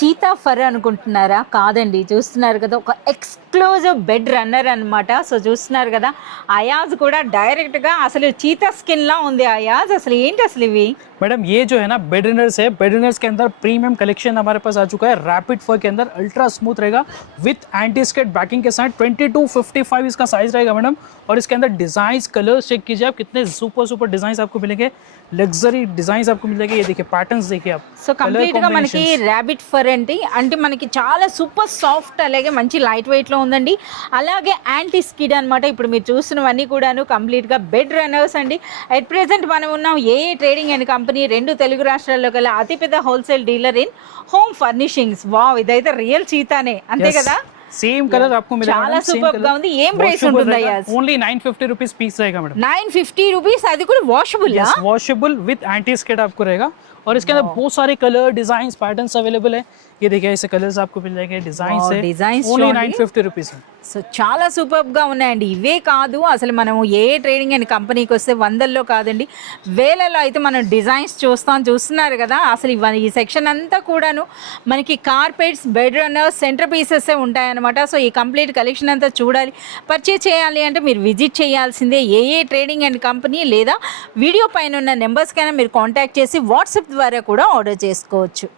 Cheetah for అనుకుంటున్నారా? కాదండి. చూస్తున్నారు కదా, ఒక ఎక్స్క్లూజివ్ బెడ్ రన్నర్ అనమాట. సో చూస్తున్నారు కదా, అయాజ్ కూడా డైరెక్ట్గా అసలు చీతా స్కిన్లా ఉంది అయాజ్. అసలు ఏంటి అసలు ఇవి? मैडम ये जो है ना बेड रनर्स है, बेड रनर्स के अंदर प्रीमियम कलेक्शन हमारे पास आ चुका है। रैपिड फर के अंदर अल्ट्रा स्मूथ रहेगा विथ एंटी स्केट बैकिंग के साथ। 2255 इसका साइज रहेगा मैडम। और इसके अंदर डिजाइन्स कलर्स चेक कीजिए आप, कितने सुपर डिजाइन्स आपको मिलेंगे, लग्जरी डिजाइन्स आपको मिलेंगे। ये देखिए पैटर्न्स देखिए आप। సో కంప్లీట్గా మనకి ర్యాబిట్ ఫర్ అంటే మనకి చాలా సూపర్ సాఫ్ట్, అలాగే మంచి లైట్ వెయిట్లో ఉందండి. అలాగే యాంటీ స్కిడ్ అనమాట. ఇప్పుడు మీరు చూస్తున్నవన్నీ కూడాను కంప్లీట్గా బెడ్ రన్నర్స్ అండి. అట్ ప్రెసెంట్ మనం ఉన్నాం ఏఏ ట్రేడింగ్ అండ్ కంపెనీ, 2 తెలుగు రాష్ట్రాల్లో గల అతిపెద్ద wholesale dealer in home furnishings. Wow, ఇదైతే రియల్ చీతానే, అంతే కదా? सेम कलर आपको मिलेगा। చాలా సూపర్ గా ఉంది. ఏం ప్రైస్ ఉంటుంది అయ్యాస్? ఓన్లీ 950 रुपीस पीस रहेगा मैडम। 950 రూపీస్, అది కూడా washable? Yes, washable with anti skate आपको रहेगा। और इसके अंदर बहुत सारे कलर, डिजाइन, पैटर्न्स अवेलेबल है। ये देखिए ऐसे कलर्स आपको मिल जाएंगे, डिजाइन से ओनली 950 रुपीस है। సో చాలా సూపర్గా ఉన్నాయండి. ఇవే కాదు, అసలు మనం ఏ ట్రేడింగ్ అండ్ కంపెనీకి వస్తే వందల్లో కాదండి వేలలో అయితే మనం డిజైన్స్ చూస్తున్నారు కదా. అసలు ఈ సెక్షన్ అంతా కూడాను మనకి carpets, bed runners, centre pieces ఉంటాయన్నమాట. సో ఈ కంప్లీట్ కలెక్షన్ అంతా చూడాలి, పర్చేజ్ చేయాలి అంటే మీరు విజిట్ చేయాల్సిందే ఏఏ ట్రేడింగ్ అండ్ కంపెనీ, లేదా వీడియో పైన ఉన్న నెంబర్స్కైనా మీరు కాంటాక్ట్ చేసి వాట్సాప్ ద్వారా కూడా ఆర్డర్ చేసుకోవచ్చు.